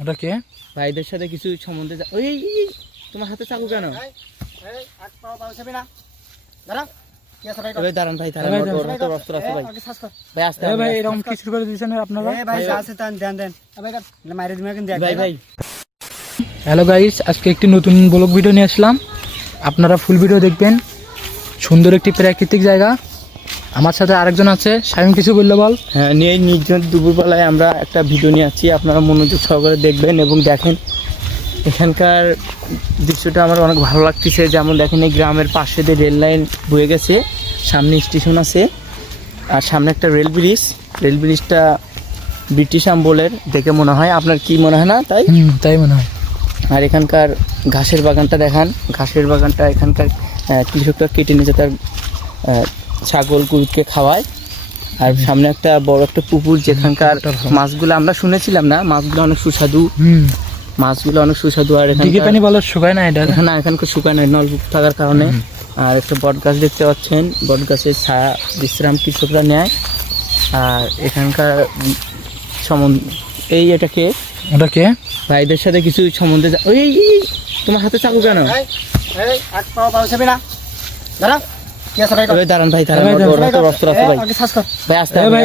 ওটা কে? ভাইদের সাথে কিছু সম্বন্ধে ওই তোমার হাতে চাকু কেন? দাঁড়ান ভাই, হ্যালো গাইস, আজকে একটি নতুন ব্লগ ভিডিও নিয়ে আসলাম। আপনারা ফুল ভিডিও দেখবেন। সুন্দর একটি প্রাকৃতিক জায়গা। আমার সাথে আরেকজন আছে, শামীম কিছু বললো বল। হ্যাঁ, নিয়ে নির্জন দুপুরবেলায় আমরা একটা ভিডিও নিয়ে আসছি, আপনারা মনোযোগ সহকারে দেখবেন এবং দেখেন। এখানকার দৃশ্যটা আমার অনেক ভালো লাগতেছে। যেমন দেখেন, এই গ্রামের পাশে দিয়ে রেল লাইন বয়ে গেছে, সামনে স্টেশন আছে, আর সামনে একটা রেল ব্রিজটা ব্রিটিশ আমলের দেখে মনে হয়। আপনার কি মনে হয় না তাই? তাই মনে হয়। আর এখানকার ঘাসের বাগানটা দেখান। ঘাসের বাগানটা এখানকার কৃষকরা কেটে নিয়েছে, তার ছাগল গরুকে খাওয়ায়। আর সামনে একটা বড় একটা পুকুর, যেখানকার মাছগুলো আমরা শুনেছিলাম না, মাছগুলো অনেক সুস্বাদু। আর এখানে পানি বলো শুকায় না, এটা না, এখানকার শুকায় না, নলকূপ থাকার কারণে। আর একটা বট গাছ দেখতে পাচ্ছেন, বট গাছের ছায়া বিশ্রাম কৃষকরা নেয়। আর এখানকার এটাকে ভাইদের সাথে কিছু সম্বন্ধে ওই তোমার হাতে চাকু কেন? দাঁড়ান ভাই,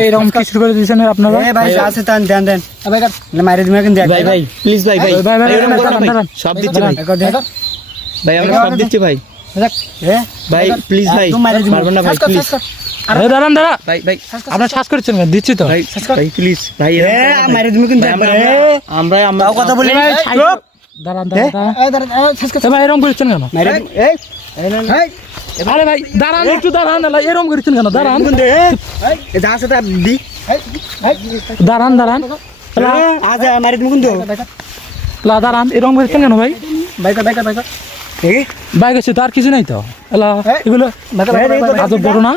এরকম কি শুরু করে দিয়েছেন আপনারা? ভাই প্লিজ ভাই সব দিচ্ছি ভাই, আমরা সব দিচ্ছি ভাই প্লিজ ভাই, মারবেন না ভাই, প্লিজ দাঁড়ান ভাই আপনার শ্বাস করছেন কেন? দিচ্ছি তো ভাই প্লিজ ভাই, আমরা কথা বলি। দাঁড়ান এরকম করছেন কেন? আরে ভাই দাঁড়ান, একটু দাঁড়ান, এরকম করছেন কেন? দাঁড়ান দাঁড়ান, এরকম করছেন কেন ভাই? বাইক আছে, তার কিছু নাই তো। এগুলো বড় না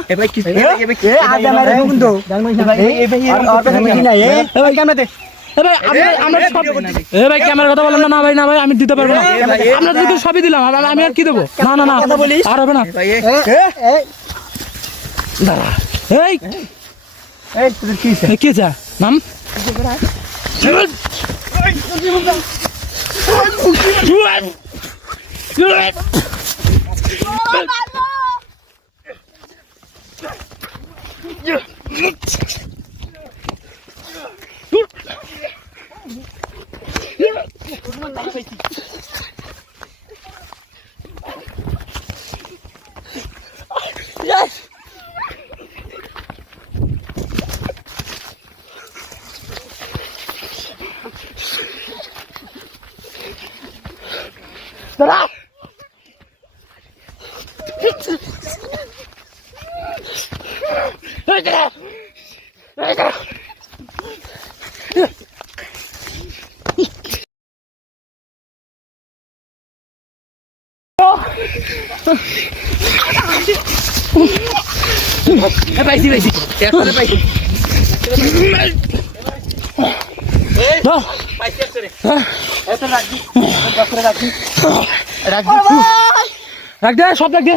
ভাই, ক্যামেরার কথা বলেন না ভাই। না ভাই, আমি দিতে পারবো না, আপনাদের তো সবই দিলাম, আমি আর কি দেবো? না আর হবে না। কি চা নাম? পাইছি রাখ দে, সব রাখ দিয়ে